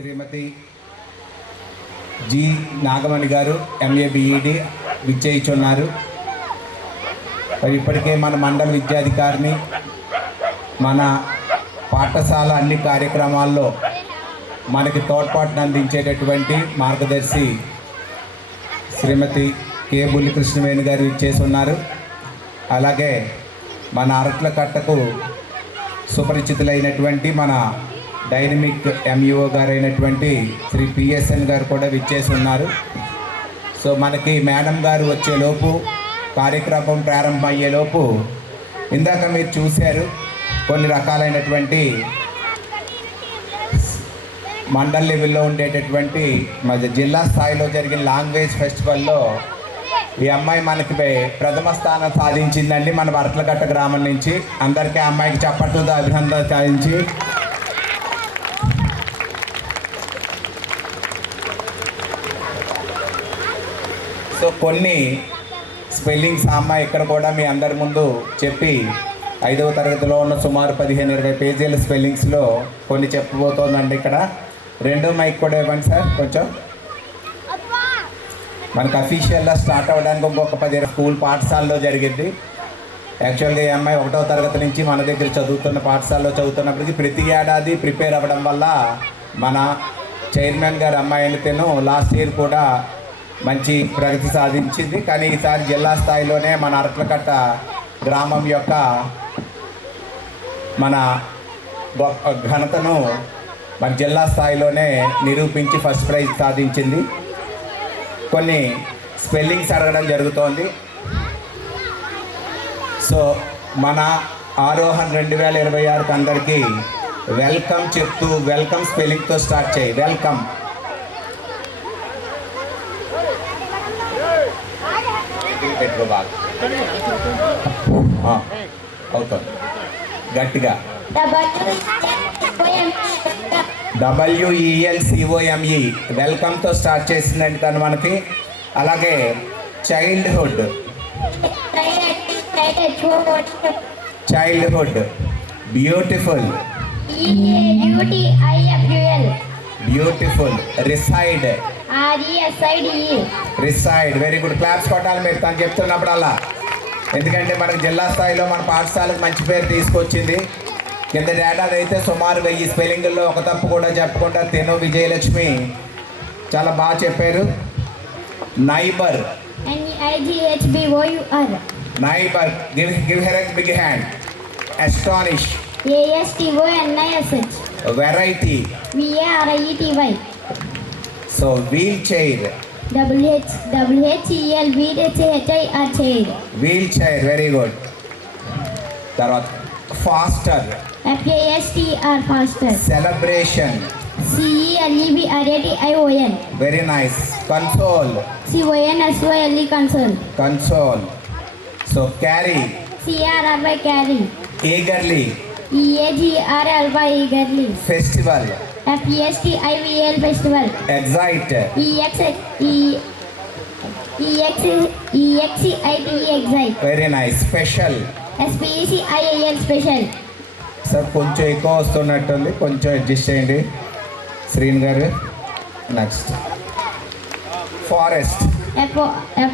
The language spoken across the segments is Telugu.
శ్రీమతి జి నాగమణి గారు ఎంఏ బిఈడి విచ్చేయిచున్నారు. మరి ఇప్పటికే మన మండల విద్యాధికారిని మన పాఠశాల అన్ని కార్యక్రమాల్లో మనకి తోడ్పాటును అందించేటటువంటి మార్గదర్శి శ్రీమతి కె బుల్లికృష్ణవేణి గారు ఇచ్చేసి ఉన్నారు. అలాగే మన అరట్ల కట్టకు సుపరిచితులైనటువంటి మన డైనమిక్ ఎంఈఓ గారు అయినటువంటి శ్రీ పిఎస్ఎన్ గారు కూడా విచ్చేసి ఉన్నారు. సో మనకి మేడం గారు వచ్చేలోపు కార్యక్రమం ప్రారంభమయ్యేలోపు ఇందాక మీరు చూశారు కొన్ని రకాలైనటువంటి మండల్ లెవెల్లో ఉండేటటువంటి మన జిల్లా స్థాయిలో జరిగిన లాంగ్వేజ్ ఫెస్టివల్లో ఈ అమ్మాయి మనకి ప్రథమ స్థానం సాధించిందండి. మన వరట్లకట్ట గ్రామం నుంచి అందరికీ అమ్మాయికి చప్పట్లతో అభినందన సాధించి సో కొన్ని స్పెల్లింగ్స్ అమ్మాయి ఇక్కడ కూడా మీ అందరి ముందు చెప్పి 5వ తరగతిలో ఉన్న సుమారు 15-20 పేజీల స్పెల్లింగ్స్లో కొన్ని చెప్పబోతోందండి. ఇక్కడ రెండో మైక్ కూడా ఇవ్వండి సార్. కొంచెం మనకు అఫీషియల్గా స్టార్ట్ అవ్వడానికి ఇంకొక 10 స్కూల్ పాఠశాలలో జరిగింది. యాక్చువల్గా ఈ అమ్మాయి 1వ తరగతి నుంచి మన దగ్గర చదువుతున్న పాఠశాలలో చదువుతున్నప్పటికీ ప్రతి ఏడాది ప్రిపేర్ అవ్వడం వల్ల మన చైర్మన్ గారు అమ్మాయి అయితేను లాస్ట్ ఇయర్ కూడా మంచి ప్రగతి సాధించింది. కానీ ఈసారి జిల్లా స్థాయిలోనే మన అరట్లకట్ట గ్రామం యొక్క మన ఘనతను మన జిల్లా స్థాయిలోనే నిరూపించి ఫస్ట్ ప్రైజ్ సాధించింది. కొన్ని స్పెల్లింగ్స్ అడగడం జరుగుతోంది. సో మన ఆరోహణ్ 2026కి అందరికీ వెల్కమ్ చెప్తూ వెల్కమ్ స్పెల్లింగ్తో స్టార్ట్ చేయి. వెల్కమ్. అవుతుంది గట్టిగా WELCOME వెల్కమ్తో స్టార్ట్ చేసిందండి తను మనకి. అలాగే childhood beautiful beautiful reside reside very good. Claps కొట్టాలి మీరు తను చెప్తున్నప్పుడల్లా. ఎందుకంటే మనకు జిల్లా స్థాయిలో మన పాఠశాలకు మంచి పేరు తీసుకొచ్చింది. కిందటి ఏడాది అయితే సుమారు 1000 స్పెల్లింగుల్లో ఒక తప్పు కూడా చెప్పకుండా తెను విజయలక్ష్మి చాలా బాగా చెప్పారు. Neighbour neighbour give her a big hand. అస్టానిష్ variety so we'll chair wheel chair very good. తర్వాత faster faster celebration CELEBRATION very nice. Console CONSOLE console console. So carry carry eagerly EAGRLY eagerly festival FESTIVAL festival excite EXCITE excite very nice. Special SPECIAL special sir కొంచెం ఎక్కువ వస్తున్నట్టుంది, కొంచెం అడ్జస్ట్ చేయండి శ్రీన్ గారు. Next forest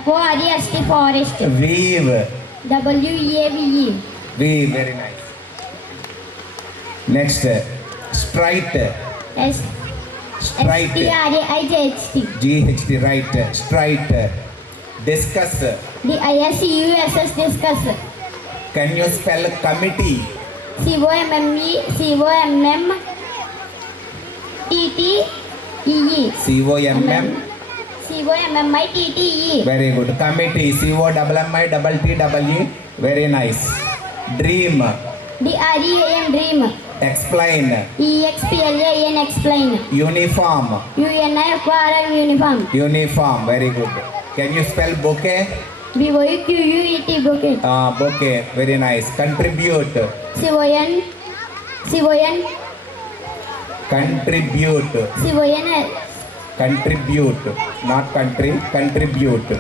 FOREST forest weave WEAVE weave very nice. Next straight straight STRAIGHT GHT right. Straight. Discuss DISCUSS discuss can you spell committee COMME COMMITTE very good. Committee COMMITTE very nice. Dream DREAM dream explain EXPLAN explain uniform UNIFORM uniform uniform very good. Can you spell bouquet BOUQUET bouquet bouquet very nice. Contribute CON contribute contribute not country contribute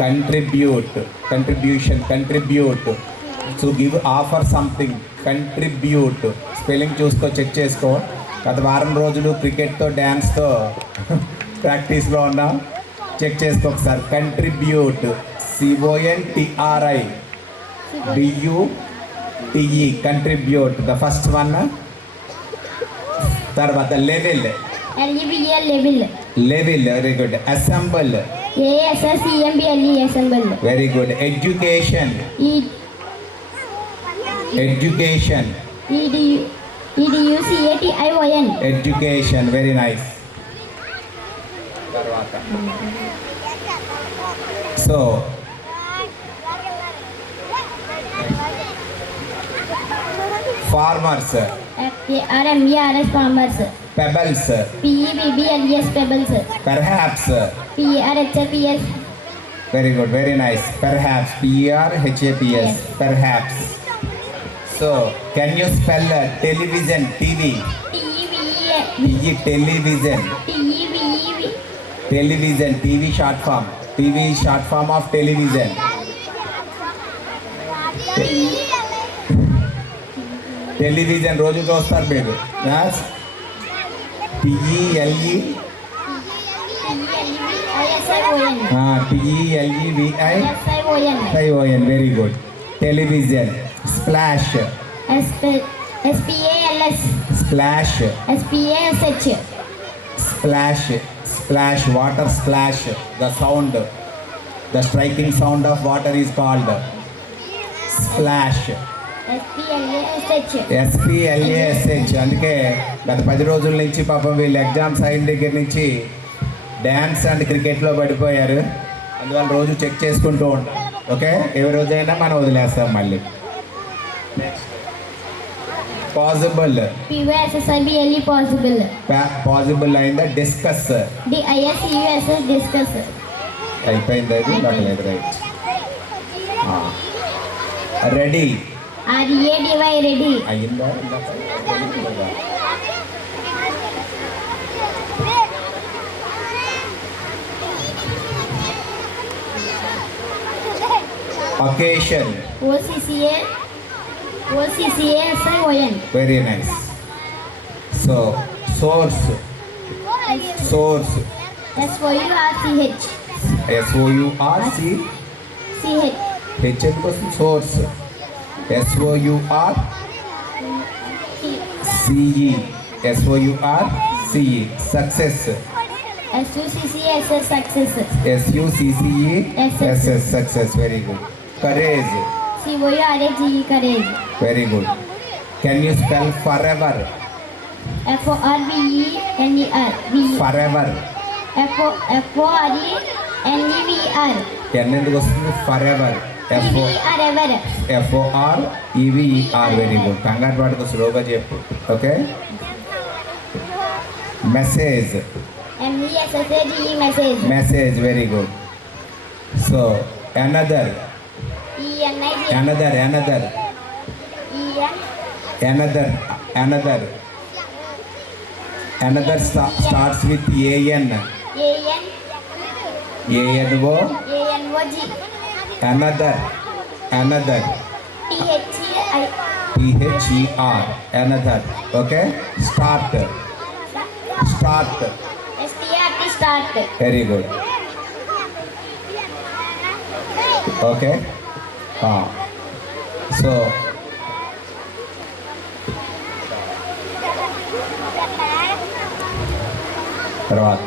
contribute contribution contribute to give offer something contribute spelling చూసుకో చెక్ చేసుకో గత వారం రోజులు క్రికెట్తో డ్యాన్స్తో ప్రాక్టీస్లో ఉన్నాం. చెక్ చేసుకో ఒకసారి. Contribute CONTRI BUTE contribute the first one. తర్వాత level LEVEL level. Level very good. Assemble ASSEMBLE assemble. Very good. Education education EDUCATION. Education very nice. తర్వాత so farmers FARMERS farmers. Pebbles PEBBLES pebbles. Perhaps PERHAPS. Very good very nice. Perhaps PERHAPS perhaps. So can you spell television TV television television TV short form of television. Television రోజు చూస్తారు మీరు. TELEVISION very good. Television. Splash SPALS. Splash SPASH. splash water splash, the sound, the striking sound of water is called splash. SPLASH. అందుకే గత 10 రోజుల నుంచి పాపం వీళ్ళు ఎగ్జామ్స్ అయిన దగ్గర నుంచి డ్యాన్స్ అండ్ క్రికెట్లో పడిపోయారు. అందువల్ల రోజు చెక్ చేసుకుంటూ ఉంటాం. ఓకే, ఏ రోజైనా మనం వదిలేస్తాం మళ్ళీ. Possible possible. పాసిబుల్ అయిందా? Discuss DISCUS discuss. అయిపోయింది. అది పర్లేదు. రైట్. Ready READY ready. అయిందా? Occasion OCCASION. Very nice. So source SOURCH. SOURCH ఎందుకు వస్తుంది? Source SOURCE success SUCCESS success. Very good. Courage courage. Very good. Can you spell forever? FORBENER. Forever FORENEVER. ఎందుకు వస్తుంది? Forever FOREVER very good. కంగారు పాటుకు స్లోగా చెప్పు. Okay. Message message very good. So another starts with AN. ANO. Another THER another. Okay, start START. very good. Okay. So తర్వాత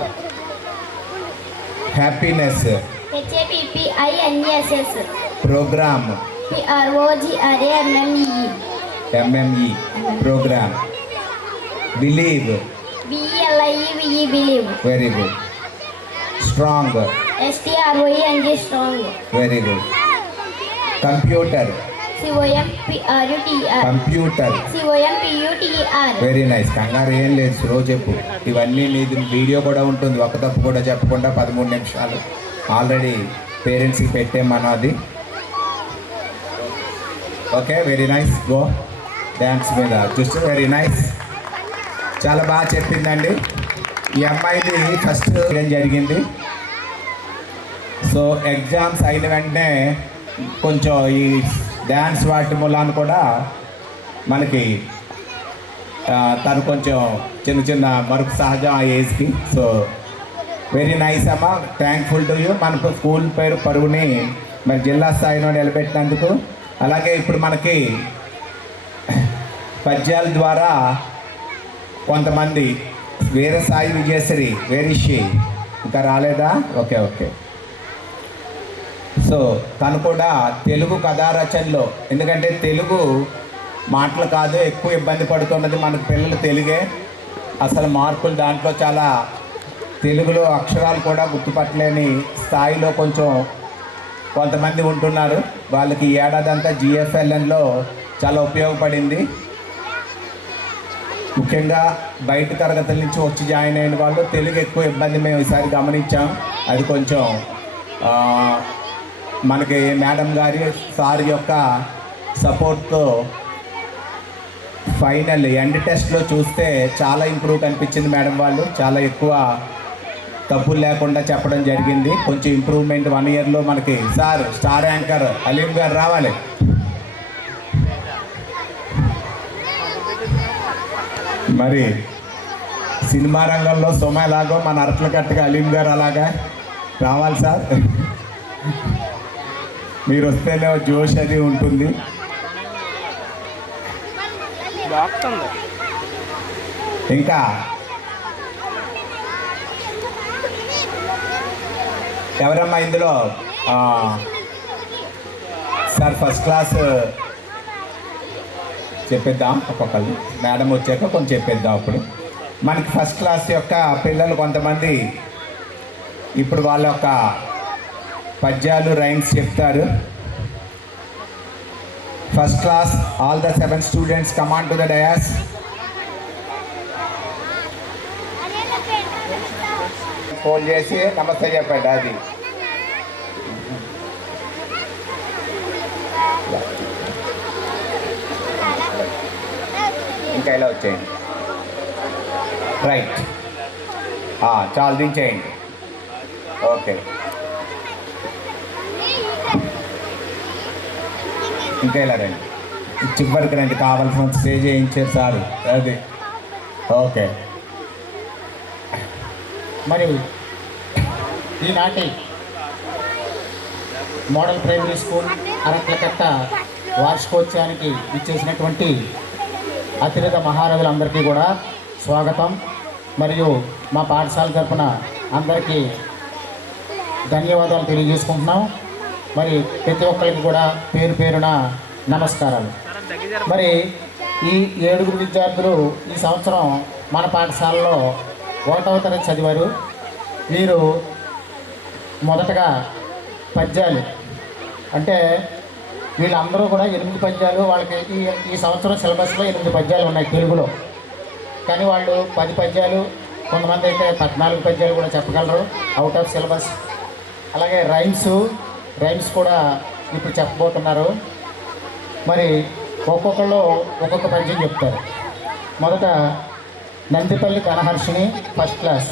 happiness HAPPINESS. Programme MME programme. Believe BELIEVE. Very good. Strong STRONG strong. Very good. Computer COMPUTER. Computer COMPUTER. Very nice. కంగారు ఏం లేదు, స్లో చెప్పు. ఇవన్నీ నీది వీడియో కూడా ఉంటుంది, ఒక తప్పు కూడా చెప్పకుండా 13 నిమిషాలు ఆల్రెడీ పేరెంట్స్కి పెట్టే మనం అది. Okay, very nice. Go dance మీద జస్ట్ వెరీ నైస్. చాలా బాగా చెప్పిందండి. ఈ అమ్మాయిది ఫస్ట్ జరిగింది. సో ఎగ్జామ్స్ అయిన వెంటనే కొంచెం ఈ డ్యాన్స్ వాటి మూలాన్ని కూడా మనకి తను కొంచెం చిన్న చిన్న మరుపు సహజం ఆ ఏజ్కి. సో వెరీ నైస్ అమ్మా, థ్యాంక్ఫుల్ టు యూ. మన స్కూల్ పేరు పరుగుని మరి జిల్లా స్థాయిలో నిలబెట్టినందుకు. అలాగే ఇప్పుడు మనకి పద్యాల ద్వారా కొంతమంది వేరే సాయి విజయశ్రీ వేరిషి ఇంకా రాలేదా? Okay okay. సో తను కూడా తెలుగు కథా రచనలో, ఎందుకంటే తెలుగు మాటలు కాదు ఎక్కువ ఇబ్బంది పడుతున్నది మనకు పిల్లలు తెలుగే. అసలు మార్కులు దాంట్లో చాలా తెలుగులో అక్షరాలు కూడా గుర్తుపట్టలేని స్థాయిలో కొంతమంది ఉంటున్నారు. వాళ్ళకి ఈ ఏడాది అంతా GFLNలో చాలా ఉపయోగపడింది. ముఖ్యంగా బయట తరగతుల నుంచి వచ్చి జాయిన్ అయిన వాళ్ళు తెలుగు ఎక్కువ ఇబ్బంది మేము ఈసారి గమనించాం. అది కొంచెం మనకి మేడం గారి సార్ యొక్క సపోర్ట్తో ఫైనల్ ఎండ్ టెస్ట్లో చూస్తే చాలా ఇంప్రూవ్ కనిపించింది. మేడం వాళ్ళు చాలా ఎక్కువ తప్పులు లేకుండా చెప్పడం జరిగింది. కొంచెం ఇంప్రూవ్మెంట్ 1 ఇయర్లో మనకి. సార్ స్టార్ యాంకర్ అలీం గారు రావాలి. మరి సినిమా రంగంలో సొమ ఎలాగో మన అరట్ల కట్టుగా అలీం గారు అలాగా రావాలి సార్. మీరు వస్తేనే జోష్ అది ఉంటుంది. ఇంకా ఎవరమ్మా ఇందులో సార్ ఫస్ట్ క్లాస్ చెప్పేద్దాం. ఒక్కొక్కరు మేడం వచ్చాక కొంచెం చెప్పేద్దాం. అప్పుడు మనకి ఫస్ట్ క్లాస్ యొక్క పిల్లలు కొంతమంది ఇప్పుడు వాళ్ళ యొక్క పద్యాలు రైమ్స్ చెప్తారు. First class all the 7 students come on to the dais. Phone చేసి నమస్తే చెప్పండి. అది ఇంకా ఇలా వచ్చేయండి. రైట్, చాలు దించేయండి. ఓకే, ఇంకా ఇలా రండి. చివరికి రండి, కావాల్సిన స్టేజ్ చేయించారు సార్. అది ఓకే. మరి ఈనాటి మోడల్ ప్రైమరీ స్కూల్ అరట్లకట్ట వార్షికోత్సవానికి ఇచ్చేసినటువంటి అతిరథ మహారథులందరికీ కూడా స్వాగతం. మరియు మా పాఠశాల తరఫున అందరికీ ధన్యవాదాలు తెలియజేసుకుంటున్నాం. మరి ప్రతి ఒక్కరికి కూడా పేరు పేరున నమస్కారాలు. మరి ఈ 7 విద్యార్థులు ఈ సంవత్సరం మన పాఠశాలలో 1వ తరగతి చదివారు. వీరు మొదటగా పద్యాలు అంటే వీళ్ళందరూ కూడా 8 పద్యాలు, వాళ్ళకి ఈ సంవత్సరం సిలబస్లో 8 పద్యాలు ఉన్నాయి తెలుగులో. కానీ వాళ్ళు 10 పద్యాలు, కొంతమంది అయితే 14 పద్యాలు కూడా చెప్పగలరు అవుట్ ఆఫ్ సిలబస్. అలాగే రైమ్స్ కూడా ఇప్పుడు చెప్పబోతున్నారు. మరి ఒక్కొక్కళ్ళు ఒక్కొక్క పద్యం చెప్తారు. మొదట నందిపల్లి కనహర్షిని ఫస్ట్ క్లాస్.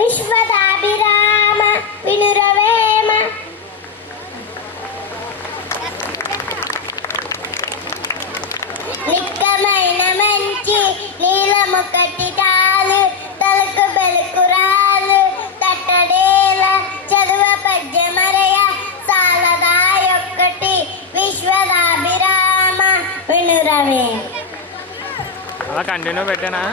విశ్వదాభిరామ వినురవేమ. నిక్కమైన మంచి నీలముకటి తాలు తలకు బెలుకురాలు తట్టడేల చదువ పద్యమరయ సాలదాయొక్కటి విశ్వదాభిరామ వినురవేమ. అలా కంటిన్యూ పెట్టానా?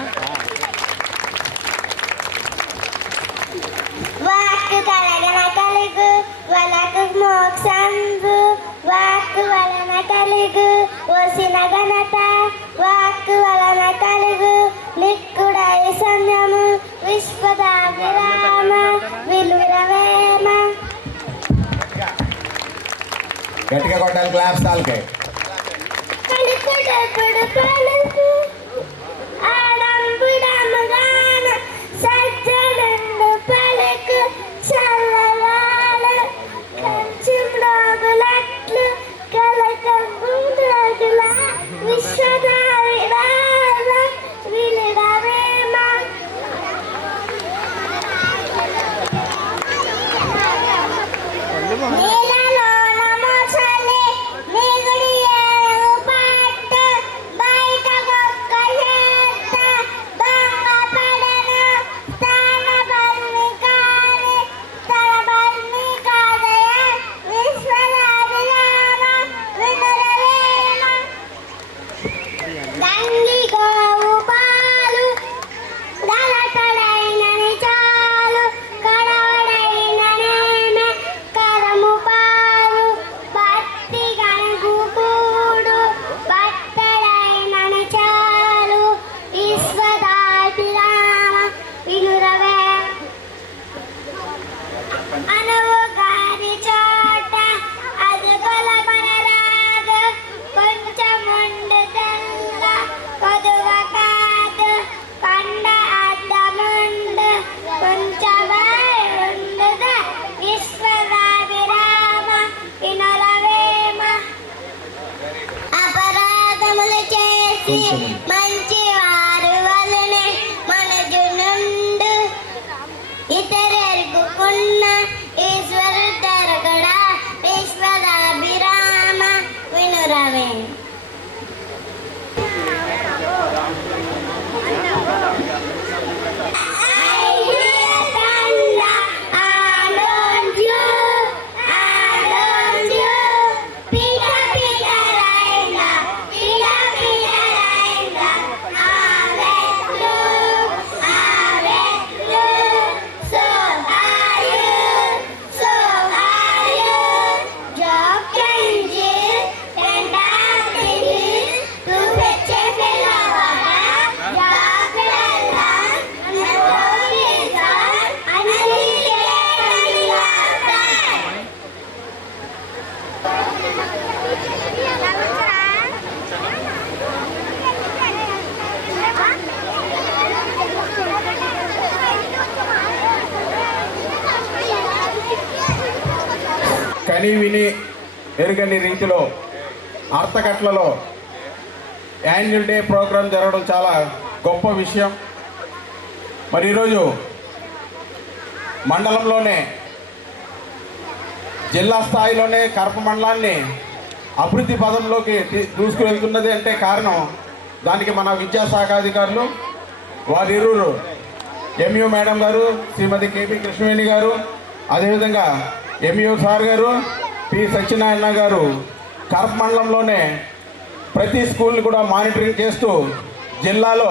వాక్కు కలగన కలుగు వలకు మోక్షంబు వాక్కు వలన కలుగు వసిన ఘనత వాక్కు వలన కలుగు లిక్కుడై సంయము విశ్వదాభిరామ విలురవేమ. గట్టిగా కొట్టాలి క్లాప్స్ తాలకే. పలుకుడప్పుడు పలుకు ఆడంబుడముగాన సజ్జనుండు పలుకు చల్లవాల కంచి మ్రోగులట్లు కలకంబు మ్రోగుల చేసి మంచి వారు వలనే మనజునుండు ఇతరెరుగుకున్న ఈశ్వరు తెరగడ ఈశ్వరాభిరామ వినురవే. కని విని ఎరుగని రీతిలో అర్థకట్లలో యాన్యువల్ డే ప్రోగ్రాం జరగడం చాలా గొప్ప విషయం. మరి ఈరోజు మండలంలోనే జిల్లా స్థాయిలోనే కరప మండలాన్ని అభివృద్ధి పదంలోకి దూసుకువెళ్తున్నది అంటే కారణం దానికి మన విద్యాశాఖ అధికారులు వారిరువురు ఎంయూ మేడం గారు, శ్రీమతి కేపీ కృష్ణవేణి గారు, అదేవిధంగా ఎంయూ సార్ గారు, పి సత్యనారాయణ గారు కరప మండలంలోనే ప్రతి స్కూల్ని కూడా మానిటరింగ్ చేస్తూ జిల్లాలో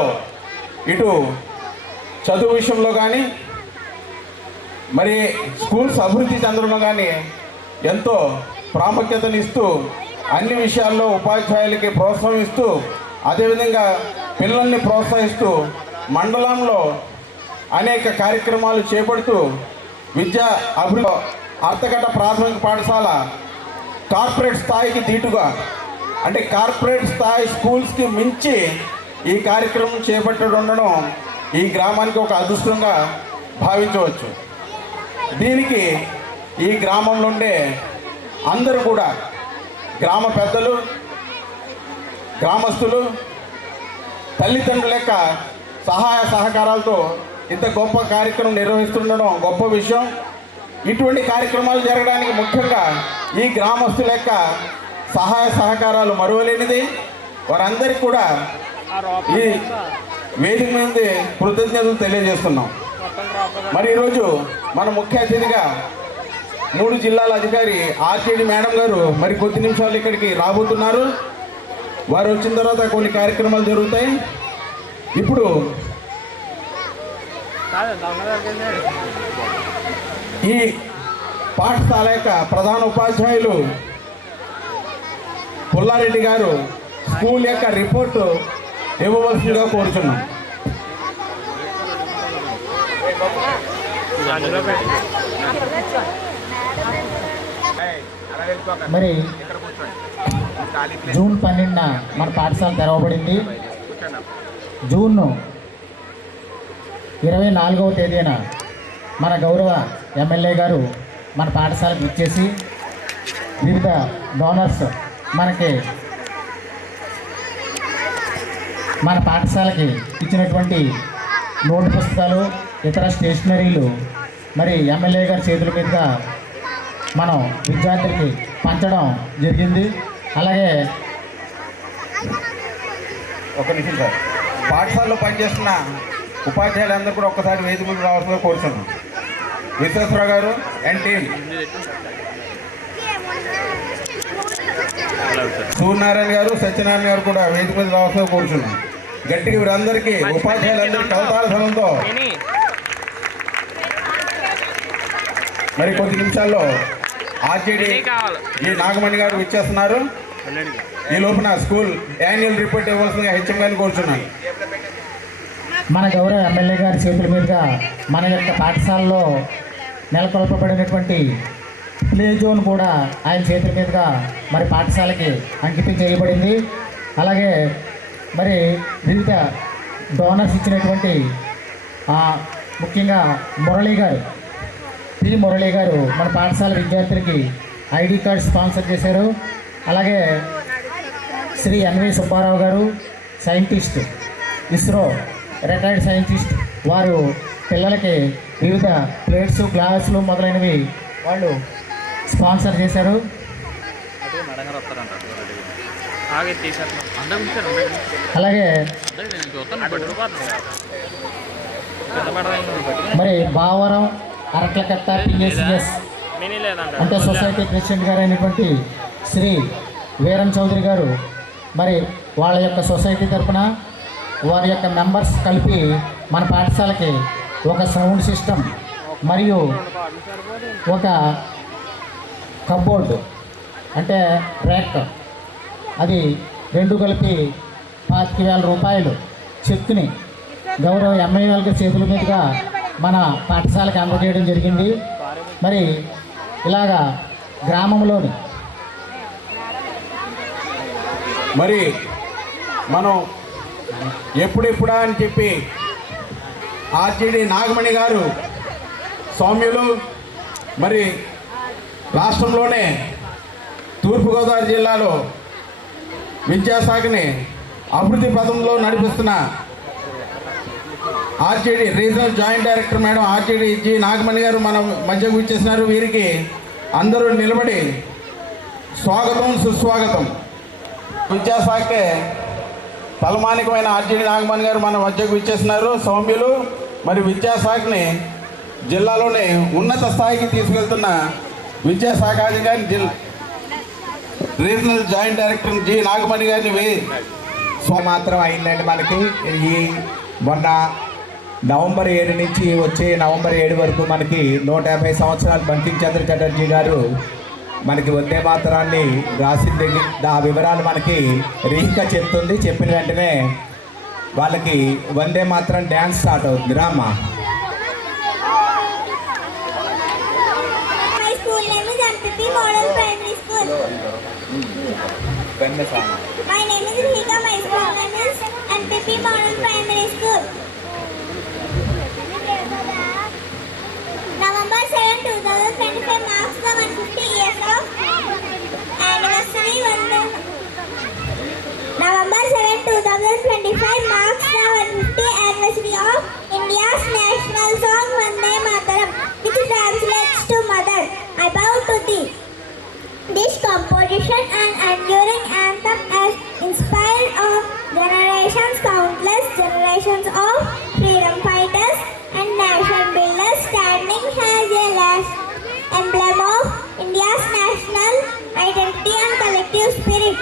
ఇటు చదువు విషయంలో కానీ మరి స్కూల్స్ అభివృద్ధి చెందడంలో కానీ ఎంతో ప్రాముఖ్యతనిస్తూ అన్ని విషయాల్లో ఉపాధ్యాయులకి ప్రోత్సహిస్తూ అదేవిధంగా పిల్లల్ని ప్రోత్సహిస్తూ మండలంలో అనేక కార్యక్రమాలు చేపడుతూ విద్యా అభివృద్ధి అర్థకట్ట ప్రాథమిక పాఠశాల కార్పొరేట్ స్థాయికి దీటుగా అంటే కార్పొరేట్ స్థాయి స్కూల్స్కి మించి ఈ కార్యక్రమం చేపట్టడం ఉండడం ఈ గ్రామానికి ఒక అదృష్టంగా భావించవచ్చు. దీనికి ఈ గ్రామంలో ఉండే అందరూ కూడా గ్రామ పెద్దలు, గ్రామస్తులు, తల్లిదండ్రుల యొక్క సహాయ సహకారాలతో ఇంత గొప్ప కార్యక్రమం నిర్వహిస్తుండడం గొప్ప విషయం. ఇటువంటి కార్యక్రమాలు జరగడానికి ముఖ్యంగా ఈ గ్రామస్తుల యొక్క సహాయ సహకారాలు మరువలేనిది. వారందరికీ కూడా ఈ వేదిక మీద కృతజ్ఞతలు తెలియజేస్తున్నాం. మరి ఈరోజు మన ముఖ్య అతిథిగా 3 జిల్లాల అధికారి ఆర్కేడి మేడం గారు మరి కొద్ది నిమిషాలు ఇక్కడికి రాబోతున్నారు. వారు వచ్చిన తర్వాత కొన్ని కార్యక్రమాలు జరుగుతాయి. ఇప్పుడు ఈ పాఠశాల యొక్క ప్రధాన ఉపాధ్యాయులు పుల్లారెడ్డి గారు స్కూల్ యొక్క రిపోర్టు ఇవ్వవలసిందిగా కోరుచున్నాం. మరి జూన్ 12న మన పాఠశాల తెరవబడింది. జూన్ 24వ తేదీన మన గౌరవ ఎమ్మెల్యే గారు మన పాఠశాలకు ఇచ్చేసి వివిధ డోనర్స్ మనకి మన పాఠశాలకి ఇచ్చినటువంటి నోటు పుస్తకాలు, ఇతర స్టేషనరీలు మరి ఎమ్మెల్యే గారి చేతుల మీదుగా మనం విద్యార్థులకి పంచడం జరిగింది. అలాగే ఒక నిమిషం సార్, పాఠశాలలో పనిచేస్తున్న ఉపాధ్యాయులందరూ కూడా ఒక్కసారి వేదిక మీద రావాల్సిందిగా కోరుతున్నాం. విశ్వేశ్వరరావు గారు అండ్ టీమ్, సూర్యనారాయణ గారు, సత్యనారాయణ గారు కూడా వేదిక మీద రావాల్సిందిగా కోరుతున్నాం. గట్టిగా వీరందరికీ ఉపాధ్యాయులందరికీ కవతాల సమయంతో మరి కొద్ది నిమిషాల్లో ఆర్జేడీ ఈ నాగమణి గారు ఇచ్చేస్తున్నారు. ఈ లోపల స్కూల్ యాన్యువల్ రిపోర్ట్ ఇవ్వాల్సిందిగా హెచ్ఎం గారిని కోరుచున్నాను. మన గౌరవ ఎమ్మెల్యే గారి చేతుల మీదుగా మన యొక్క పాఠశాలలో నెలకొల్పబడినటువంటి ప్లే జోన్ కూడా ఆయన చేతుల మీదుగా మరి పాఠశాలకి అంకితం చేయబడింది. అలాగే మరి వివిధ డోనర్స్ ఇచ్చినటువంటి ముఖ్యంగా మురళీ గారు, పి మురళీ గారు మన పాఠశాల విద్యార్థులకి ఐడి కార్డ్ స్పాన్సర్ చేశారు. అలాగే శ్రీ ఎన్వి సుబ్బారావు గారు, సైంటిస్ట్, ఇస్రో రిటైర్డ్ సైంటిస్ట్, వారు పిల్లలకి వివిధ ప్లేట్స్, గ్లాసులు మొదలైనవి వాళ్ళు స్పాన్సర్ చేశారు. అలాగే మరి బావరం అరట్లకట్ట పిఎస్ఎస్ అంటే సొసైటీ ప్రెసిడెంట్ గారు అయినటువంటి శ్రీ వీరం చౌదరి గారు మరి వాళ్ళ యొక్క సొసైటీ తరఫున వారి యొక్క మెంబర్స్ కలిపి మన పాఠశాలకి ఒక సౌండ్ సిస్టమ్ మరియు ఒక కబోర్డు అంటే ర్యాక్, అది రెండు కలిపి 25,000 రూపాయలు చెక్కుని గౌరవ ఎమ్మెల్యే గారి చేతుల మీదుగా మన పాఠశాలకు అందజేయడం జరిగింది. మరి ఇలాగా గ్రామంలోని మరి మనం ఎప్పుడెప్పుడా అని చెప్పి ఆర్జేడి నాగమణి గారు సౌమ్యులు మరి రాష్ట్రంలోనే తూర్పుగోదావరి జిల్లాలో విద్యాశాఖని అభివృద్ధి పథంలో నడిపిస్తున్న RJD regional joint director madam RJD G Nagamani గారు మన మధ్యకు ఇచ్చేసినారు. వీరికి అందరూ నిలబడి స్వాగతం సుస్వాగతం. విద్యాశాఖే తలమానికమైన ఆర్జేడి నాగమణి గారు మన మధ్యకు ఇచ్చేసినారు. సౌమ్యులు మరి విద్యాశాఖని జిల్లాలోనే ఉన్నత స్థాయికి తీసుకెళ్తున్న విద్యాశాఖాధికారి regional joint director G Nagamani గారిని మాత్రం అయిందండి. మనకి ఈ మొన్న నవంబర్ 7 నుంచి వచ్చే నవంబర్ 7 వరకు మనకి 150 సంవత్సరాలు బంకించంద్ర చటర్జీ గారు మనకి వందే మాతరాన్ని రాసింది. ఆ వివరాలు మనకి రీహిక చెప్తుంది. చెప్పిన వెంటనే వాళ్ళకి వందే మాతరం డ్యాన్స్ స్టార్ట్ అవుతుంది. రామ్మా. Model Primary School. My name is Rika. My school name is MPP Model Primary School. November 7, 2025 marks the 150 years of anniversary. November 7, 2025 marks the 150 anniversary of India's national song Vande Mataram, which translates to Mother, I bow to thee. This composition and enduring anthem has inspired of generations, countless generations of freedom fighters and nation builders, standing as a last emblem of India's national identity and collective spirit.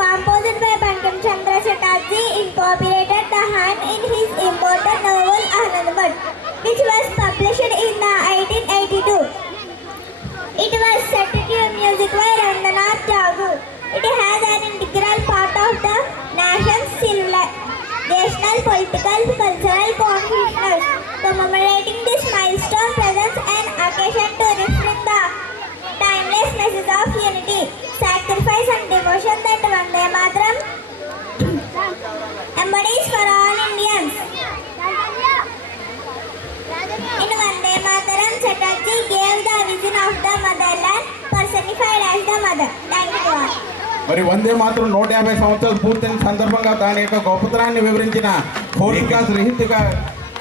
Composed by Bankim Chandra Chatterjee, incorporated the hand in his immortal novel Anandabad, which was published in the 1882. It was set to music by Rabindranath Tagore. It has an integral part of the nation's civilizational, political, cultural consciousness. Commemorating this milestone presents an occasion to reflect the timeless message of unity, sacrifice and devotion that Vande Mataram embodies for all Indians. In Vande Mataram, Chatterjee gave the vision of the motherland personified as the mother. Thank you all. మరి వందే మాత్రం 150 సంవత్సరాలు పూర్తయిన సందర్భంగా దాని యొక్క గొప్పతనాన్ని వివరించిన ఫోర్త్ క్లాస్ రిహితిగా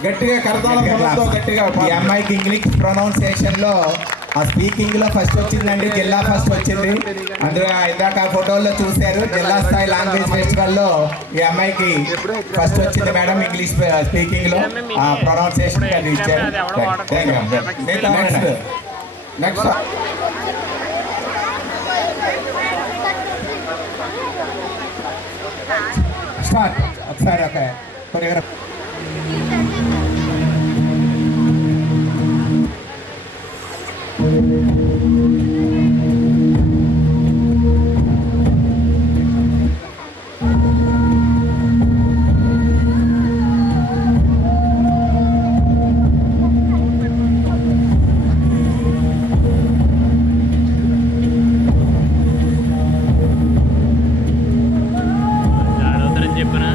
గట్టిగా కరతాళంతో గట్టిగా ఈ అమ్మాయికి ఇంగ్లీష్ ప్రొనౌన్సియేషన్లో ఆ స్పీకింగ్లో ఫస్ట్ వచ్చిందండి. జిల్లా ఫస్ట్ వచ్చింది. అందులో ఇందాక ఫోటోల్లో చూశారు. జిల్లా స్థాయి లాంగ్వేజ్ ఫెస్టివల్లో ఈ అమ్మాయికి ఫస్ట్ వచ్చింది మేడం. ఇంగ్లీష్ స్పీకింగ్లో ఆ ప్రొనౌన్సియేషన్ అది ఇచ్చారు. Next start. ఒకసారి ఒక కొరియోగ్రఫీ. చెప్పనా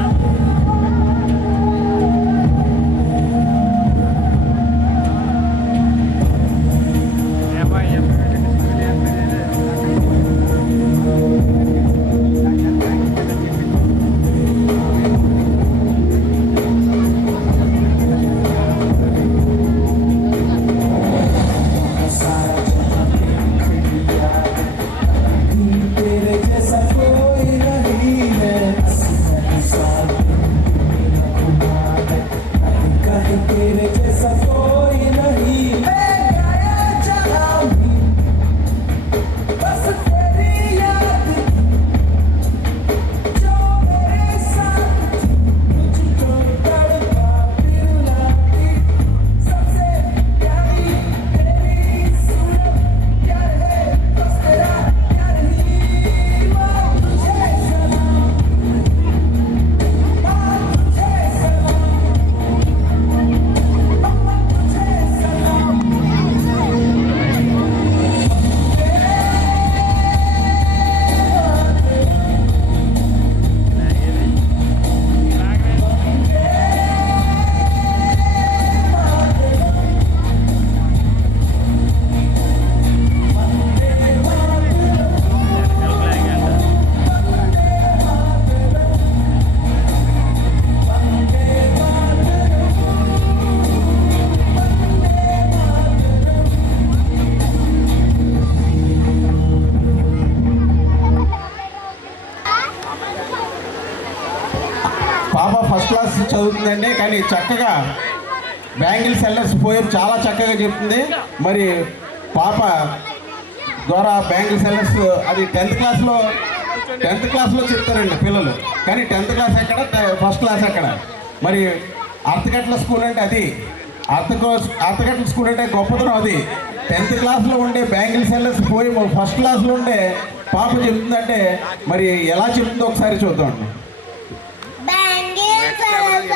పాప ఫస్ట్ క్లాస్ చదువుతుందండి, కానీ చక్కగా బ్యాంగిల్ సెల్లర్స్ పోయి చాలా చక్కగా చెప్తుంది. మరి పాప ద్వారా బ్యాంగిల్ సెల్లర్స్ అది 10th క్లాస్లో చెప్తారండి పిల్లలు, కానీ 10th క్లాస్ ఎక్కడ, ఫస్ట్ క్లాస్ ఎక్కడ. మరి అర్థకట్ల స్కూల్ అంటే అది అర్థకట్ల స్కూల్ అంటే గొప్పతనం. అది 10th క్లాస్లో ఉండే బ్యాంగిల్ సెల్లర్స్ పోయి ఫస్ట్ క్లాస్లో ఉండే పాప చెప్తుందంటే మరి ఎలా చెప్తుందో ఒకసారి చూద్దాం. Bangles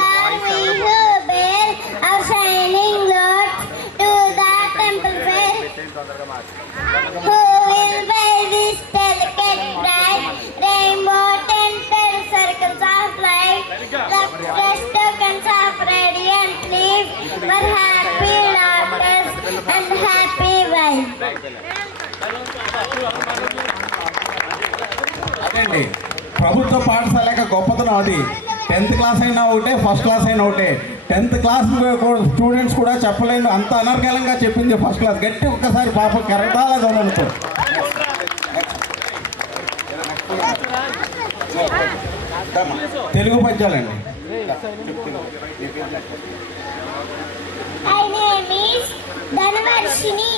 are we who bear our shining lords to the temple fair. Who will wear this delicate bright rainbow tinted circles of light? The fresh tokens of radiant leaf for happy daughters and happy wives. అదండి ప్రభుత్వ పాఠశాల యొక్క గొప్పతనం. అది 10th క్లాస్ అయినా ఒకటే, ఫస్ట్ క్లాస్ అయినా ఒకటే. 10th క్లాస్ స్టూడెంట్స్ కూడా చెప్పలేను అంత అనర్గళంగా చెప్పింది ఫస్ట్ క్లాస్. గట్టి ఒక్కసారి పాప కరెక్టాల గమనంతో Telugu పద్యాలండి. My name is Dhanavarshini.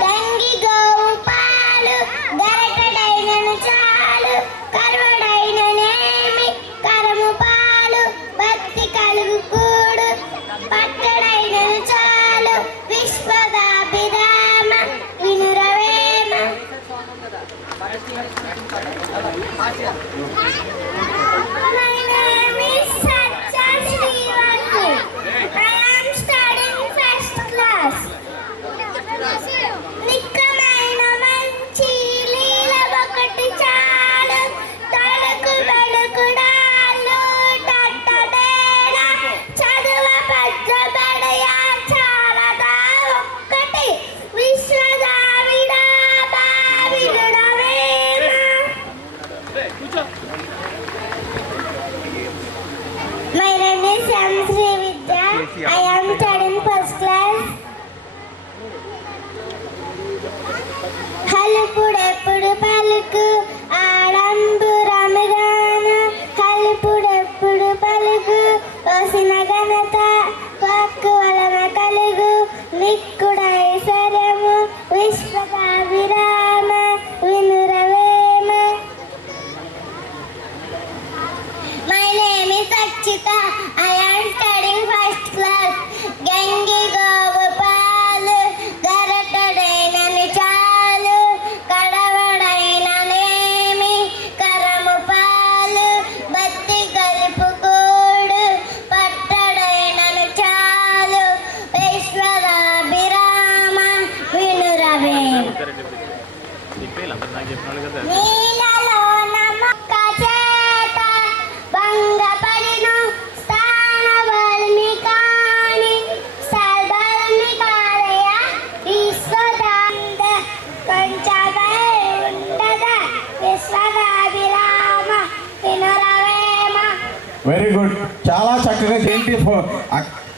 తంగి గోవు పాలు గరటడైనను చాలు కరువడైననేమి కరము పాలు భక్తి కలుగు కూడు పట్టడైనను చాలు విశ్వదాభిరామ వినురవేమ. My name is Satya Srivathu. I am studying first class. నిక్కమైన మంచి లీల ఒకటి చాలు తడుకు బడుకుడాలు టట్టడేడ చదువ పచ్చబడయ చాలదా ఒక్కటి విశ్వదావిడా బావిడుడవేమ. My name is M. Sri Vidya. I am studying first class. హలుపుడెప్పుడు పలుకు ఆడంబురముగాన హలుపుడెప్పుడు పలుకు వసిన ఘనత వాక్కు వలన కలుగు విక్కుడైశ్వర్యము విశ్వకావిరామ వినురవేమ. My name is Akshita. I am studying first class. గంగి గోవు పాలు గరటడైనను చాలు కడవడైననేమి కరము పాలు బత్తి కలుపు కూడు పట్టడైనను చాలు విశ్వదాభిరామ వినురవేమ. నీలలో నమ్మక చేత భంగపడిను స్థానవల్మి కాని సల్బల్మి కాలయ విశ్వదాంద కొంచెమై ఉండద విశ్వదాభిరామ వినురవేమ. వెరీ గుడ్, చాలా చక్కగా ఏంటి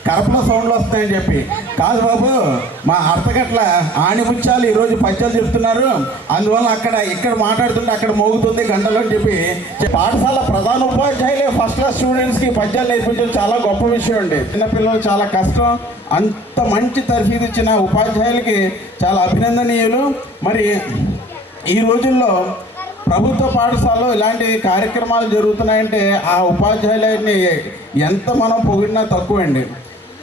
కరపల సౌండ్లు వస్తాయని చెప్పి కాదు బాబు, మా అర్థగట్ల ఆణిముత్యాలు ఈరోజు పద్యాలు చెప్తున్నారు, అందువల్ల ఇక్కడ మాట్లాడుతుంటే అక్కడ మోగుతుంది గంటలు అని చెప్పి పాఠశాల ప్రధాన ఉపాధ్యాయులే ఫస్ట్ క్లాస్ స్టూడెంట్స్కి పద్యాలు నేర్పించడం చాలా గొప్ప విషయం అండి. చిన్నపిల్లలు చాలా కష్టం, అంత మంచి తర్ఫీదు ఇచ్చిన ఉపాధ్యాయులకి చాలా అభినందనీయులు. మరి ఈ రోజుల్లో ప్రభుత్వ పాఠశాలలో ఇలాంటి కార్యక్రమాలు జరుగుతున్నాయంటే ఆ ఉపాధ్యాయులని ఎంత మనం పొగిడినా తక్కువండి.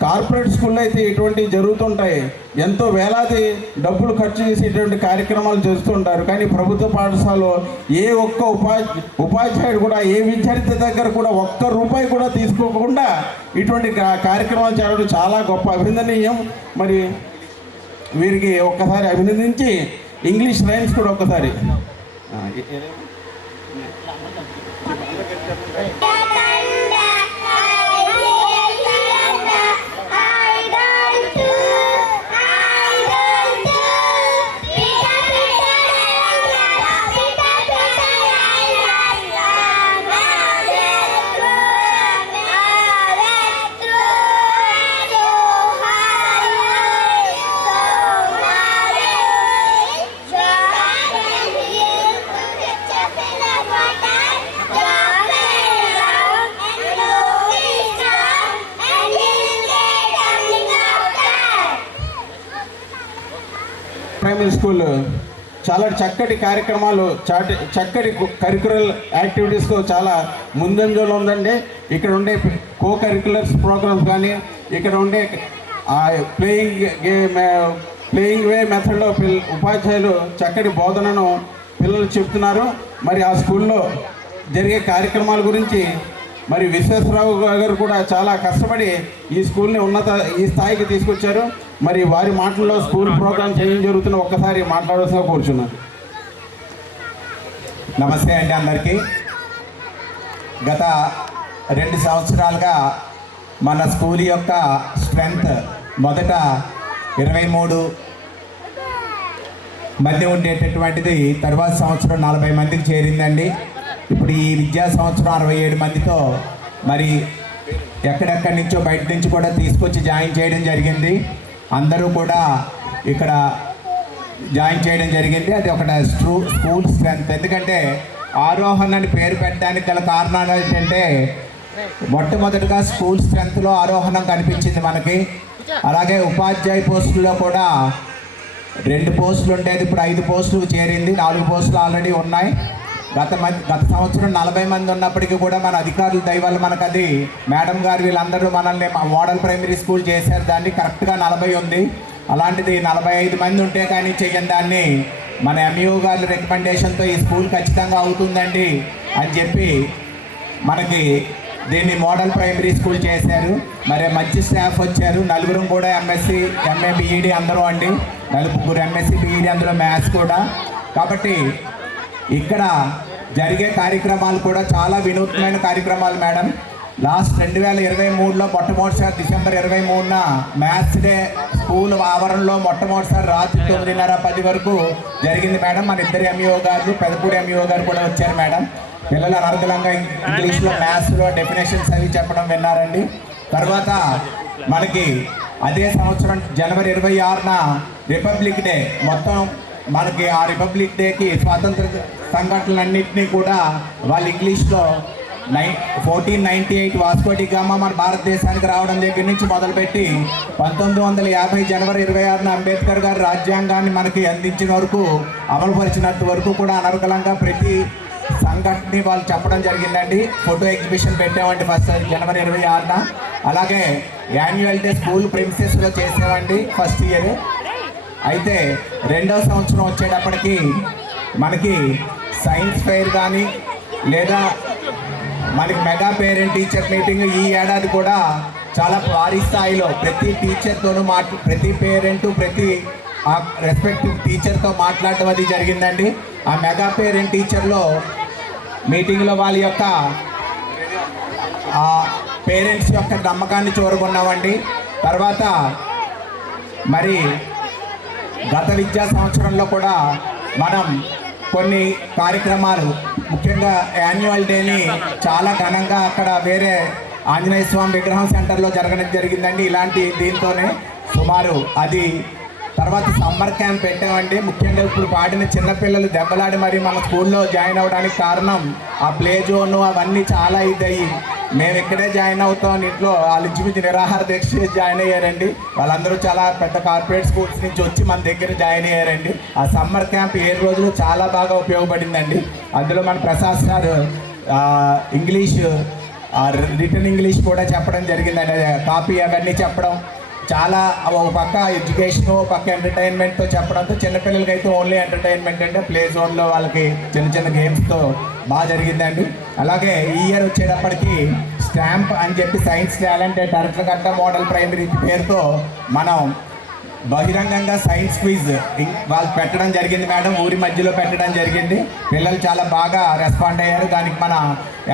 కార్పొరేట్ స్కూల్లో అయితే ఇటువంటివి జరుగుతుంటాయి, ఎంతో వేలాది డబ్బులు ఖర్చు చేసి ఇటువంటి కార్యక్రమాలు చేస్తుంటారు. కానీ ప్రభుత్వ పాఠశాలలో ఏ ఒక్క ఉపాధ్యాయుడు కూడా ఏ విద్యార్థి దగ్గర కూడా ఒక్క రూపాయి కూడా తీసుకోకుండా ఇటువంటి కార్యక్రమాలు చేయడం చాలా గొప్ప అభినందనీయం. మరి వీరికి ఒక్కసారి అభినందించి ఇంగ్లీష్ రైమ్స్ కూడా ఒక్కసారి మోడల్ స్కూల్ చాలా చక్కటి కార్యక్రమాలు చక్కటి కరిక్యులర్ యాక్టివిటీస్తో చాలా ముందంజలో ఉందండి. ఇక్కడ ఉండే కో కరిక్యులర్స్ ప్రోగ్రామ్స్ కానీ ఇక్కడ ఉండే ప్లేయింగ్ వే మెథడ్లో ఉపాధ్యాయులు చక్కటి బోధనను పిల్లలు చెప్తున్నారు. మరి ఆ స్కూల్లో జరిగే కార్యక్రమాల గురించి మరి విశ్వేశ్వరరావు గారు కూడా చాలా కష్టపడి ఈ స్కూల్ని ఈ స్థాయికి తీసుకొచ్చారు. మరి వారి మాటల్లో స్కూల్ ప్రోగ్రామ్స్ ఏం జరుగుతుందో ఒక్కసారి మాట్లాడాల్సిన కూర్చున్నాను. నమస్తే అండి అందరికీ. గత 2 సంవత్సరాలుగా మన స్కూల్ యొక్క స్ట్రెంగ్త్ మొదట 23 మంది ఉండేటటువంటిది తర్వాత సంవత్సరం 40 మందికి చేరిందండి. ఇప్పుడు ఈ విద్యా సంవత్సరం 67 మందితో మరి ఎక్కడెక్కడి నుంచో బయట నుంచి కూడా తీసుకొచ్చి జాయిన్ చేయడం జరిగింది. అందరూ కూడా ఇక్కడ జాయిన్ చేయడం జరిగింది. అది ఒక స్కూల్ స్ట్రెంత్. ఎందుకంటే ఆరోహణ అని పేరు పెట్టడానికి గల కారణాలు ఏంటంటే మొట్టమొదటిగా స్కూల్ స్ట్రెంత్లో ఆరోహణం కనిపించింది మనకి. అలాగే ఉపాధ్యాయ పోస్టుల్లో కూడా 2 పోస్టులు ఉండేది, ఇప్పుడు 5 పోస్టులు చేరింది. 4 పోస్టులు ఆల్రెడీ ఉన్నాయి. గత సంవత్సరం 40 మంది ఉన్నప్పటికీ కూడా మన అధికారుల దయవల్ల మనకు అది మేడం గారు వీళ్ళందరూ మనల్ని మోడల్ ప్రైమరీ స్కూల్ చేశారు. దాన్ని కరెక్ట్గా 40 ఉంది. అలాంటిది 45 మంది ఉంటే కానీ చెయ్యని దాన్ని మన ఎంఈఓ గారి రికమెండేషన్తో ఈ స్కూల్ ఖచ్చితంగా అవుతుందండి అని చెప్పి మనకి దీన్ని మోడల్ ప్రైమరీ స్కూల్ చేశారు. మరి మంచి స్టాఫ్ వచ్చారు. 4 కూడా ఎంఎస్సి ఎంఏ బిఈడి అందరూ అండి. 4 ఎంఎస్సి బిఈడి అందరూ మ్యాథ్స్ కూడా. కాబట్టి ఇక్కడ జరిగే కార్యక్రమాలు కూడా చాలా వినూత్నమైన కార్యక్రమాలు మేడం. లాస్ట్ 2023లో మొట్టమొదటిసారి డిసెంబర్ 23న మ్యాథ్స్ డే స్కూల్ ఆవరణలో మొట్టమొదటిసారి రాత్రి 9:30-10 వరకు జరిగింది మేడం. మన 2 ఎంఈఓ గారు, పెదపూడి ఎంఈఓ గారు కూడా వచ్చారు మేడం. పిల్లలు అనర్గళంగా ఇంగ్లీష్లో మ్యాథ్స్లో డెఫినేషన్స్ అవి చెప్పడం విన్నారండి. తర్వాత మనకి అదే సంవత్సరం జనవరి 26న రిపబ్లిక్ డే. మొత్తం మనకి ఆ రిపబ్లిక్ డేకి స్వాతంత్ర సంఘటనలన్నింటినీ కూడా వాళ్ళు ఇంగ్లీష్లో 1498 వాస్కోడి గామా మన భారతదేశానికి రావడం దగ్గర నుంచి మొదలుపెట్టి 1950 జనవరి 26న అంబేద్కర్ గారు రాజ్యాంగాన్ని మనకి అందించిన వరకు, అమలుపరిచినంత వరకు కూడా అనర్గళంగా ప్రతి సంఘటనని వాళ్ళు చెప్పడం జరిగిందండి. ఫోటో ఎగ్జిబిషన్ పెట్టామండి ఫస్ట్ జనవరి 26న. అలాగే యాన్యువల్ డే స్కూల్ ప్రిన్సెస్లో చేసామండి ఫస్ట్ ఇయర్. అయితే 2వ సంవత్సరం వచ్చేటప్పటికి మనకి సైన్స్ ఫెయిర్ కానీ లేదా మనకి మెగా పేరెంట్ టీచర్ మీటింగ్ ఈ ఏడాది కూడా చాలా భారీ స్థాయిలో ప్రతి టీచర్తోనూ ప్రతి పేరెంటు ప్రతి రెస్పెక్టివ్ టీచర్తో మాట్లాడటం అది జరిగిందండి. ఆ మెగా పేరెంట్ టీచర్లో మీటింగ్లో వాళ్ళ యొక్క పేరెంట్స్ యొక్క నమ్మకాన్ని చూరగొన్నామండి. తర్వాత మరి గత విద్యా సంవత్సరంలో కూడా మనం కొన్ని కార్యక్రమాలు, ముఖ్యంగా యాన్యువల్ డేని చాలా ఘనంగా అక్కడ వేరే ఆంజనేయ స్వామి విగ్రహం సెంటర్లో జరగడం జరిగిందండి. ఇలాంటి దీంతోనే సుమారు అది. తర్వాత సమ్మర్ క్యాంప్ పెట్టామండి. ముఖ్యంగా ఇప్పుడు పాడిన చిన్నపిల్లలు దెబ్బలాడి మరి మన స్కూల్లో జాయిన్ అవ్వడానికి కారణం ఆ ప్లే జోను అవన్నీ చాలా ఇదయ్యి మేము ఇక్కడే జాయిన్ అవుతాం ఇంట్లో వాళ్ళు ఇంచుమించు నిరాహార దీక్ష జాయిన్ అయ్యారండి. వాళ్ళందరూ చాలా పెద్ద కార్పొరేట్ స్కూల్స్ నుంచి వచ్చి మన దగ్గర జాయిన్ అయ్యారండి. ఆ సమ్మర్ క్యాంప్ 7 రోజులు చాలా బాగా ఉపయోగపడిందండి. అందులో మన Prasad sir English return English కూడా చెప్పడం జరిగిందండి. కాపీ అవన్నీ చెప్పడం చాలా ఒక పక్క ఎడ్యుకేషన్, ఒక పక్క ఎంటర్టైన్మెంట్తో చెప్పడంతో చిన్నపిల్లలకి అయితే ఓన్లీ ఎంటర్టైన్మెంట్ అంటే ప్లే జోన్లో వాళ్ళకి చిన్న చిన్న గేమ్స్తో బాగా జరిగిందండి. అలాగే ఈ ఇయర్ వచ్చేటప్పటికి స్టాంప్ అని చెప్పి సైన్స్ టాలెంట్ అరట్లగడ్డ మోడల్ ప్రైమరీ పేరుతో మనం బహిరంగంగా సైన్స్ క్విజ్ వాళ్ళు పెట్టడం జరిగింది మేడం. ఊరి మధ్యలో పెట్టడం జరిగింది. పిల్లలు చాలా బాగా రెస్పాండ్ అయ్యారు. దానికి మన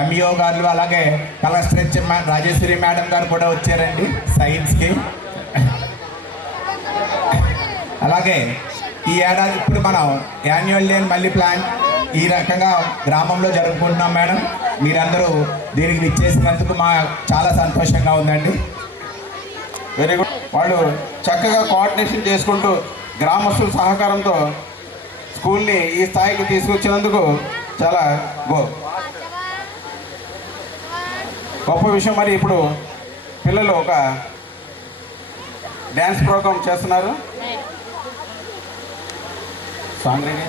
ఎంఈఓ గారు అలాగే కలెక్టర్ రాజేశ్వరి మేడం గారు కూడా వచ్చారండి సైన్స్కి. అలాగే ఈ ఏడాది ఇప్పుడు మనం యాన్యువల్ డే మళ్ళీ ప్లాన్ ఈ రకంగా గ్రామంలో జరుపుకుంటున్నాం మేడం. మీరందరూ దీనికి విచ్చేసినందుకు మా చాలా సంతోషంగా ఉందండి. Very good. వాళ్ళు చక్కగా కోఆర్డినేషన్ చేసుకుంటూ గ్రామస్తుల సహకారంతో స్కూల్ని ఈ స్థాయికి తీసుకొచ్చినందుకు చాలా గొప్ప విషయం. మరి ఇప్పుడు పిల్లలు ఒక డ్యాన్స్ ప్రోగ్రామ్ చేస్తున్నారు. సాంగ్ రెడీ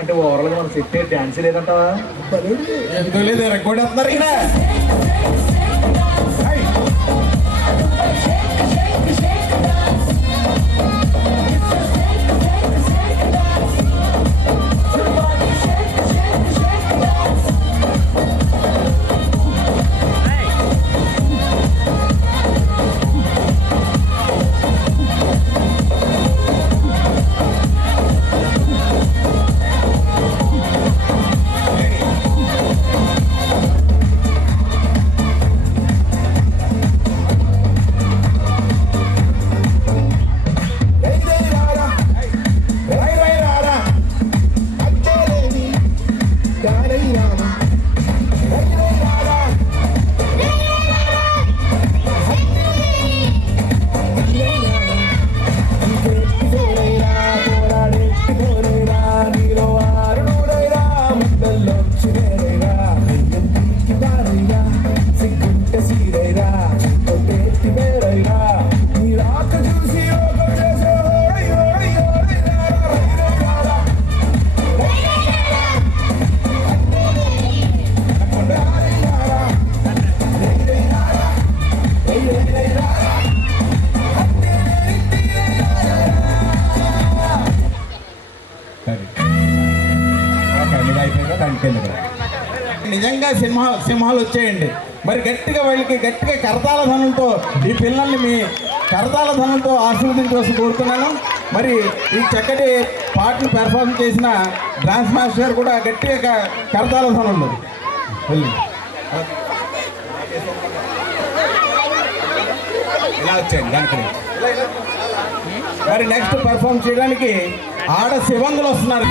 అంటే ఓవరాల్గా మనం చెప్పే డాన్స్ లేదంటావా? ఎందుకు లేదు రెగ్గొడేస్తున్నారు ఇక్కడ. నిజంగా సింహాలు వచ్చేయండి. మరి గట్టిగా వాళ్ళకి గట్టిగా కరతాళ ధనంతో ఈ పిల్లల్ని మీ కరతాళ ధనంతో ఆశీర్వదించవలసి కోరుతున్నాను. మరి ఈ చక్కటి పాటలు పెర్ఫార్మ్ చేసిన డాన్స్ మాస్టర్ గారు కూడా గట్టిగా కరతాళ ధనంలో వెళ్ళి ఇలా వచ్చేయండి దానికి. మరి నెక్స్ట్ పెర్ఫార్మ్ చేయడానికి ఆడ శివంగులు వస్తున్నారు.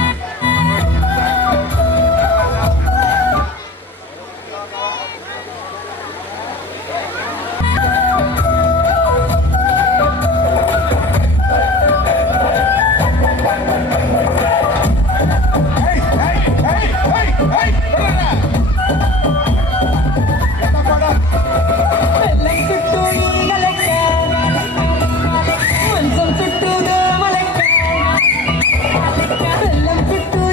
చుట్టూ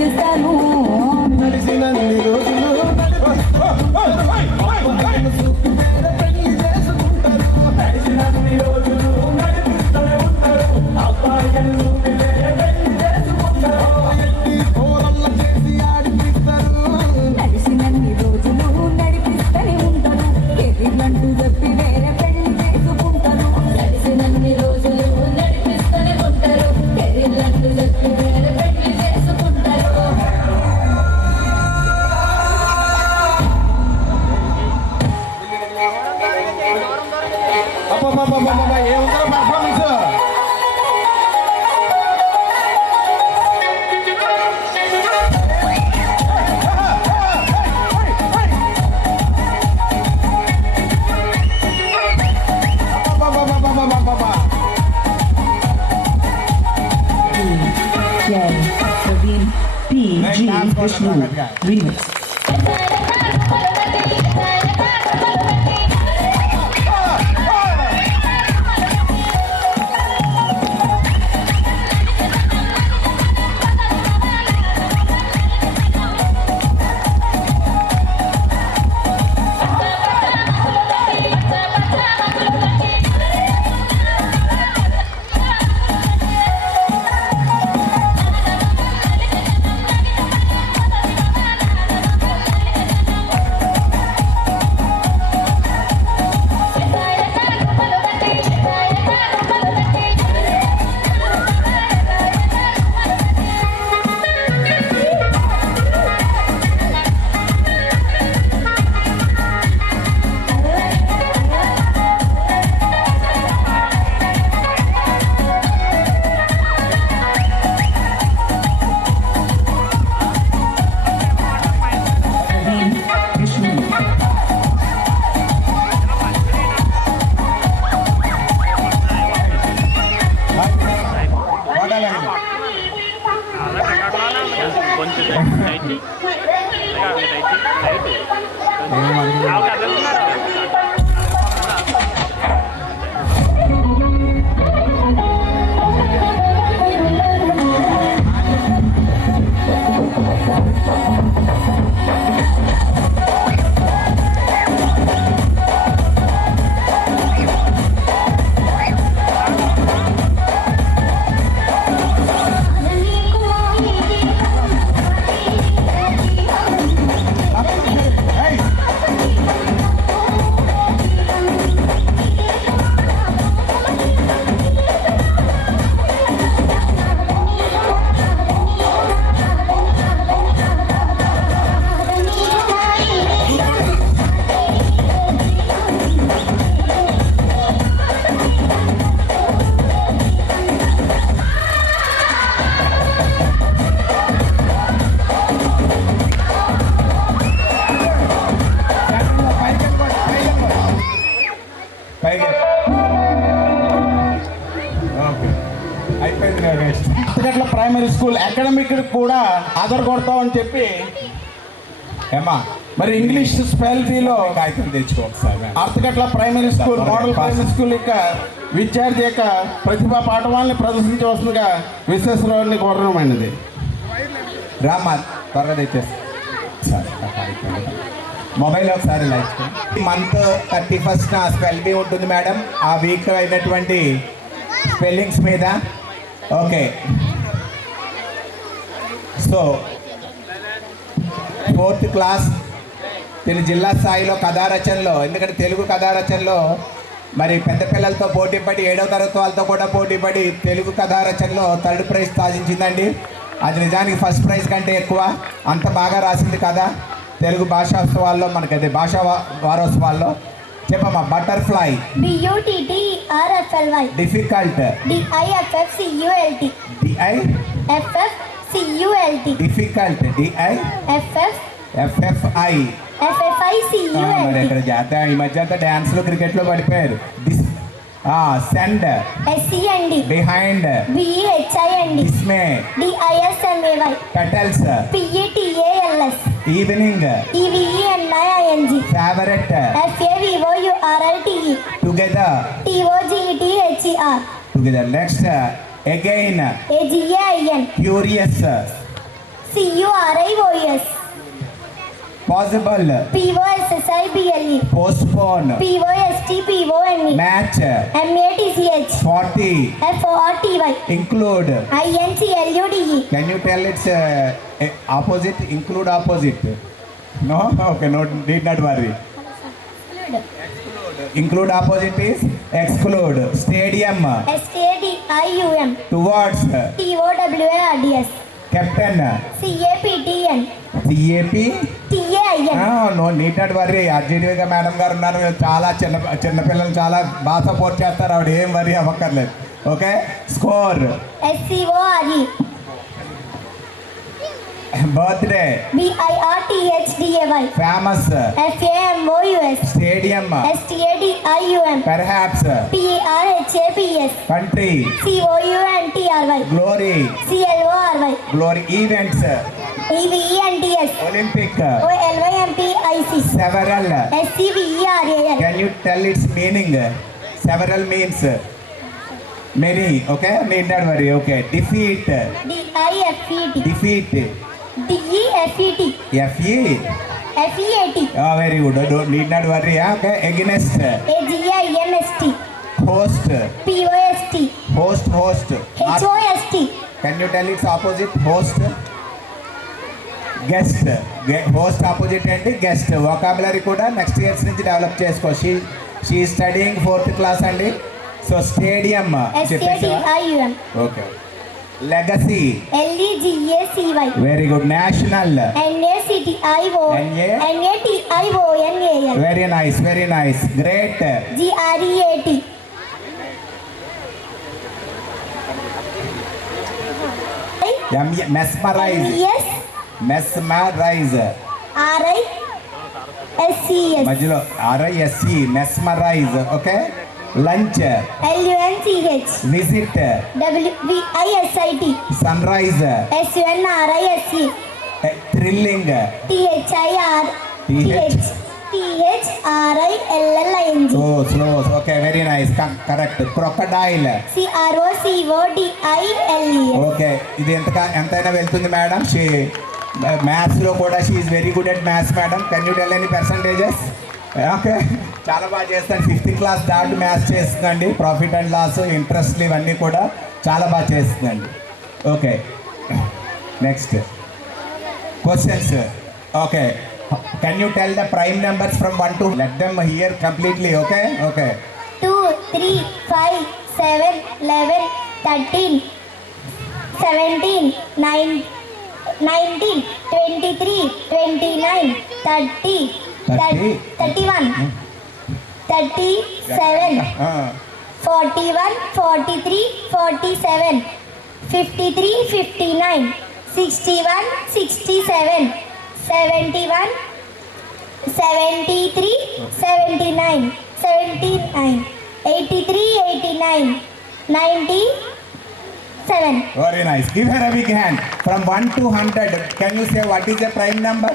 చేస్తాను. నడిచినన్ని రోజులు పెళ్లి చేసుకుంటారు. నడిచినన్ని రోజులు నడిపిస్తూనే ఉంటారు. అబ్బాయిలు పెళ్లి చేసుకుంటారు. కోరల్ల చేసి ఆడిపిస్తారు. నడిచినన్ని రోజులు నడిపిస్తూనే ఉంటారు. ఎదిరినట్టు చెప్పి వేరే పెళ్లి చేసుకుంటారు. నడిచినన్ని రోజులు నడిపిస్తూనే ఉంటారు. ఎదిరినట్టు చెప్పి వేరే పెళ్లి చేసుకుంటారు. అబ్బబ్బబ్బబ్బబ్బ, ఏముందో పర్ఫార్మెన్స్. అబ్బబ్బబ్బబ్బబ్బబ్బ. Praveen P.G. Vishnu Remix. Praveen Vishnu. కొంచెం right Athagatla primary school academic కూడా ఆధార్ కొడతామని చెప్పి ఏమా మరి ఇంగ్లీష్ స్పెల్టీలో కాగితం తెచ్చుకో ఒకసారి. Athagatla primary school model primary school యొక్క విద్యార్థి యొక్క ప్రతిభా పాఠవాన్ని ప్రదర్శించవలసిందిగా విశ్వేశ్వరరావుని కోరడమైనది. రామ్మా త్వరగా తెచ్చేస్తా. మొబైల్ ఒకసారి like month 31st spell be ఉంటుంది మేడం. ఆ వీక్ అయినటువంటి స్పెల్లింగ్స్ మీద. ఓకే, సో 4th క్లాస్ జిల్లా స్థాయిలో కథారచనలో, ఎందుకంటే తెలుగు కథారచనలో మరి పెద్ద పిల్లలతో పోటీపడి 7వ తరగతి వాళ్ళతో కూడా పోటీపడి తెలుగు కథారచనలో 3rd ప్రైజ్ సాధించిందండి. అది నిజానికి ఫస్ట్ ప్రైజ్ కంటే ఎక్కువ. అంత బాగా రాసింది కదా తెలుగు భాషోత్సవాల్లో, మనకి అదే భాషా వారోత్సవాల్లో. చెప్పమ్మా. Butterfly. BUTTERFLY. Difficult. DIFFCULT. DIFFCULT. Difficult. DIFFI. మరి ఇక్కడ జాత ఈ మధ్య అంతా డ్యాన్స్లో క్రికెట్లో పడిపోయారు. Send. SEND. Behind. BEHIND. Dismay. DISMAY. Petals. PETALS. Evening. EVENING. Favourite. FAVOURLTE. Together. TOGETHER. Together. Next. Again. AGAIN. Curious. CURIOS. possible, POSSIBLE. postpone, POSTPONE. match, MATCH. 40, FORTY. include. INCLUDE. Can you tell its opposite? Include opposite. No? Okay, no, need not worry. Include opposite is exclude. Stadium, STADIUM. towards, TOWARDS. captain, CAPTN. CAP. TAIN. No need not worry. అర్జెంటీగా మేడం గారు ఉన్నారు, చాలా చిన్నపిల్లలు చాలా బాగా సపోర్ట్ చేస్తారు, ఆవిడ ఏం వర్రీ అవ్వక్కర్లేదు. Okay, score, SCORE. Birthday, BIRTHDAY. Famous, FAMOUS. Stadium, STADIUM. Perhaps, PARHAPS. Country, COUNTRY. Glory, CLORY. Glory, events, EVENTS. Olympic, OLYMPIC. Several. SCVERAL. Can you tell its meaning? Several means many. Okay, need not worry. Okay, defeat, DIFET. defeat, DEFET. FE. FEAT. Oh, very good. Don't need not worry. Okay, against, AGINST. host, POST. host, host. HOST. Can you tell its opposite? Host, guest. Host opposite and guest. Vocabulary కూడా నెక్స్ట్ ఇయర్స్ నుంచి డెవలప్ చేసుకో. షీ స్టడీయింగ్ 4th క్లాస్ అండి. సో స్టేడియం చెప్పేసా? STADIUM. Okay. Legacy, LEGACY. Very good. National, NACTIO. NATIONAL. Very nice, very nice. Great, GREAT. Mesmerise, MES. Mesmerise, RISCS. మధ్యలో RISC, mesmerise. Okay. Lunch, LUNCH. Visit, WVISIT. Sunrise, SUNRISE. Thrilling, THIRILLING. Oh slow. Okay, very nice, correct. Crocodile, CROCODILE. Okay. ఇది ఎంతైనా వెళ్తుంది మేడం. మ్యాథ్స్లో కూడా she is very good at maths madam. Can you tell any percentages? Okay, చాలా బాగా చేస్తాను. 5th క్లాస్ దాటి మ్యాథ్స్ చేస్తుందండి. ప్రాఫిట్ అండ్ లాస్, ఇంట్రెస్ట్లు ఇవన్నీ కూడా చాలా బాగా చేస్తుందండి. Okay, next questions. Okay, can you tell the prime numbers from 1 to let them here completely. Okay, okay. 2, 3, 5, 7, 11, 13, 17, 19, 23, 29, 30, 31, 37, 41, 43, 47, 53, 59, 61, 67, 71, 73, 79, 83, 89, 97. Very nice. Give her a big hand. From 1 to 100, can you say what is the prime number?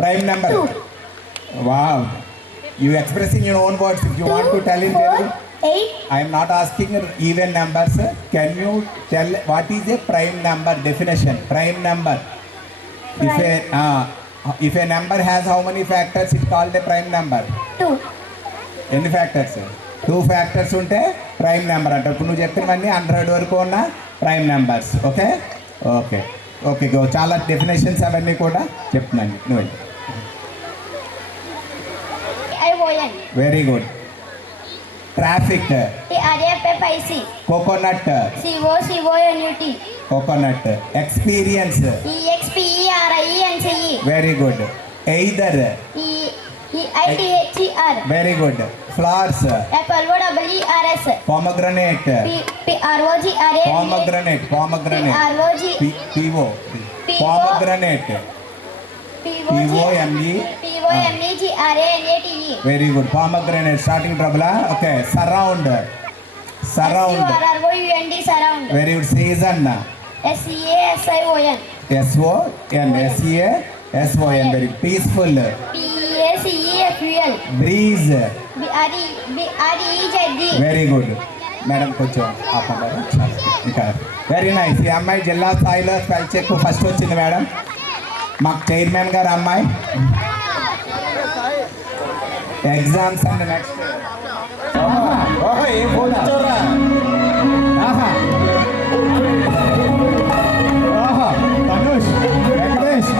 Prime number. 2. Wow. You express in your own words. If you want to tell in 4, Telugu. 8. I am not asking even numbers. Can you tell what is a prime number definition? Prime number. If a number has how many factors, it's called a prime number. 2. ఎన్ని ఫ్యాక్టర్స్? 2 ఫ్యాక్టర్స్ ఉంటే ప్రైమ్ నెంబర్ అంట. ఇప్పుడు నువ్వు చెప్పినవన్నీ 100 వరకు ఉన్న prime numbers. Okay, okay, okay. చాలా డెఫినేషన్స్ అవన్నీ కూడా చెప్తున్నాను. నువ్వు ION. Very good. Traffic, TRAFFIC. Coconut, COCONUT. Coconut. Experience, EXPERIENCE. Very good. Either, EITHER. Very good. Flowers, FLOWERS. పామగ్రనేట్, PROGRATE. పామగ్రనేట్, పామగ్రనేట్. PO, పామగ్రనేట్, POMEGRANATE. Very good. పామగ్రనేట్ starting trouble. Okay. Surround, surround, SURROUND. Surround. Very good. Season, SEASION. SEASON, very. Peaceful, PACEFUL. Breeze, BREEZE. Very good. Madam కొంచెం ఆపండి ఇంకా వెరీ నైస్. ఈ అమ్మాయి జిల్లా స్థాయిలో స్పెల్ చెక్ ఫస్ట్ వచ్చింది మేడం. మాకు చైర్మన్ గారు అమ్మాయి ఎగ్జామ్స్ అండ్ నెక్స్ట్ ఏం ఫోన్ ఇచ్చారా? ఆహా ఆహా తనుష్ వెంకటేష్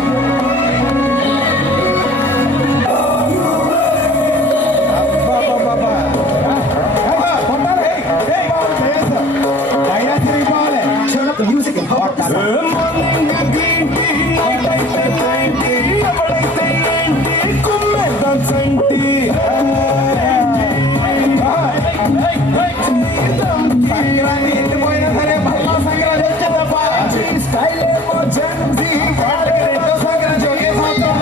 సంక్రాంతి ఎండిపోయినా సరే మళ్ళా సంక్రాంతి వచ్చేదప్పా. రెండో సంక్రాంతి ఒకే సంవత్సరంలో.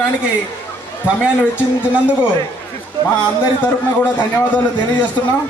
దానికి సమయాన్ని వెచ్చించినందుకు మా అందరి తరఫున కూడా ధన్యవాదాలు తెలియజేస్తున్నాం.